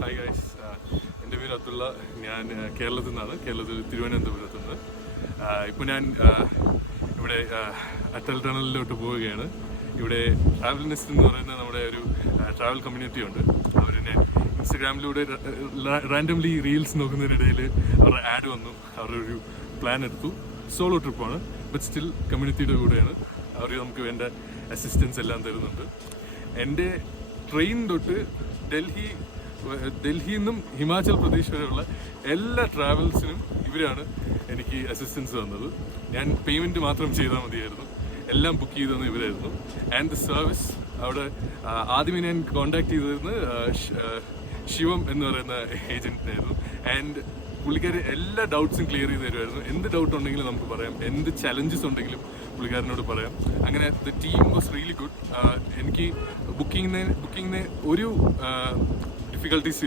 Hi guys, എൻ്റെ പേര് അബ്ദുള്ള. ഞാൻ കേരളത്തിൽ നിന്നാണ്, കേരളത്തിൽ തിരുവനന്തപുരത്ത് നിന്ന്. ഇപ്പോൾ ഞാൻ ഇവിടെ അട്ടൽ ടണലിലോട്ട് പോവുകയാണ്. ഇവിടെ ട്രാവൽ നെസ്റ്റ് എന്ന് പറയുന്ന നമ്മുടെ ഒരു ട്രാവൽ കമ്മ്യൂണിറ്റി ഉണ്ട്. അവർ ഞാൻ ഇൻസ്റ്റഗ്രാമിലൂടെ റാൻഡംലി റീൽസ് നോക്കുന്നതിനിടയിൽ അവരുടെ ആഡ് വന്നു. അവരുടെ ഒരു പ്ലാൻ എടുത്തു. സോളോ ട്രിപ്പാണ്, ബട്ട് സ്റ്റിൽ കമ്മ്യൂണിറ്റിയുടെ കൂടെയാണ്. അവർ നമുക്ക് വേണ്ട അസിസ്റ്റൻസ് എല്ലാം തരുന്നുണ്ട്. എൻ്റെ ട്രെയിൻ തൊട്ട് ഡൽഹിയിൽ നിന്നും ഹിമാചൽ പ്രദേശ് വരെയുള്ള എല്ലാ ട്രാവൽസിനും ഇവരാണ് എനിക്ക് അസിസ്റ്റൻസ് തന്നത്. ഞാൻ പേയ്മെൻറ്റ് മാത്രം ചെയ്താൽ മതിയായിരുന്നു. എല്ലാം ബുക്ക് ചെയ്തതെന്ന് ഇവരായിരുന്നു. ആൻഡ് ദ സർവീസ് അവിടെ ആദ്യമേ ഞാൻ കോണ്ടാക്ട് ചെയ്തിരുന്നത് ശിവം എന്ന് പറയുന്ന ഏജൻറ്റിനായിരുന്നു. ആൻഡ് പുള്ളിക്കാർ എല്ലാ ഡൗട്ട്സും ക്ലിയർ ചെയ്ത് തരുമായിരുന്നു. എന്ത് ഡൗട്ട് ഉണ്ടെങ്കിലും നമുക്ക് പറയാം, എന്ത് ചലഞ്ചസ് ഉണ്ടെങ്കിലും പുള്ളിക്കാരനോട് പറയാം. അങ്ങനെ the team was really good. എനിക്ക് ബുക്കിങ്ങിന് ഒരു ഡിഫിക്കൽട്ടീസ്